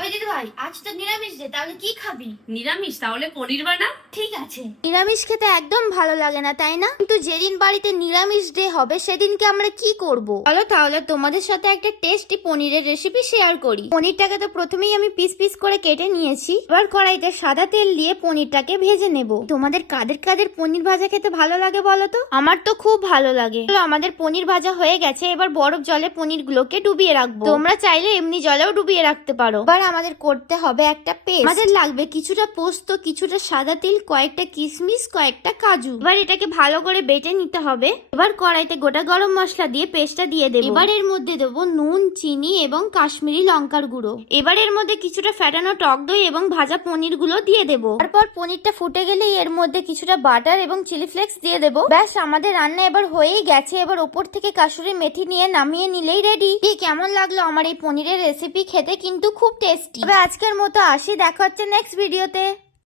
ওই দিদি ভাই, আজ তো নিরামিষ ডে, তাহলে কি খাবি? নিরামিষ? তাহলে পনির বানা। ঠিক আছে। নিরামিষ খেতে একদম ভালো লাগে না, তাই না? কিন্তু যেদিন বাড়িতে নিরামিষ ডে হবে সেদিনকে আমরা কি করব? চলো তাহলে তোমাদের সাথে একটা টেস্টি পনিরের রেসিপি শেয়ার করি। পনিরটাকে তো প্রথমেই আমি পিস পিস করে কেটে নিয়েছি। এবার কড়াইতে সাদা তেল দিয়ে পনিরটাকে ভেজে নেব। তোমাদের কাদের কাদের পনির ভাজা খেতে ভালো লাগে বলো তো? আমার তো খুব ভালো লাগে। চলো, আমাদের পনির ভাজা হয়ে গেছে। এবার বরফ জলে পনিরগুলোকে ডুবিয়ে রাখবো। তোমরা চাইলে এমনি জলেও ডুবিয়ে রাখতে পারো। এবার আমাদের করতে হবে একটা পেস্ট। আমাদের লাগবে কিছুটা পোস্ত, কিছুটা সাদা তিল, কয়েকটা কিশমিশ, কয়েকটা কাজু। এবার এটাকে ভালো করে বেটে নিতে হবে। এবার কড়াইতে গোটা গরম মশলা দিয়ে পেস্টটা দিয়ে দেবো। এবার এর মধ্যে দেবো নুন, চিনি এবং কাশ্মীরি লঙ্কার গুঁড়ো। এবার এর মধ্যে কিছুটা ফ্যাটানো টক দই এবং ভাজা পনির গুলো দিয়ে দেবো। তারপর পনিরটা ফুটে গেলেই এর মধ্যে কিছুটা বাটার এবং চিলি ফ্লেক্স দিয়ে দেবো। ব্যাস, আমাদের রান্না এবার হয়েই গেছে। এবার ওপর থেকে কাসুরি মেথি নিয়ে নামিয়ে নিলেই রেডি। কেমন লাগলো আমার এই পনিরের রেসিপি? খেতে কিন্তু খুব টেস্টি। তবে আজকের মতো আসি, দেখা হচ্ছে নেক্সট ভিডিওতে।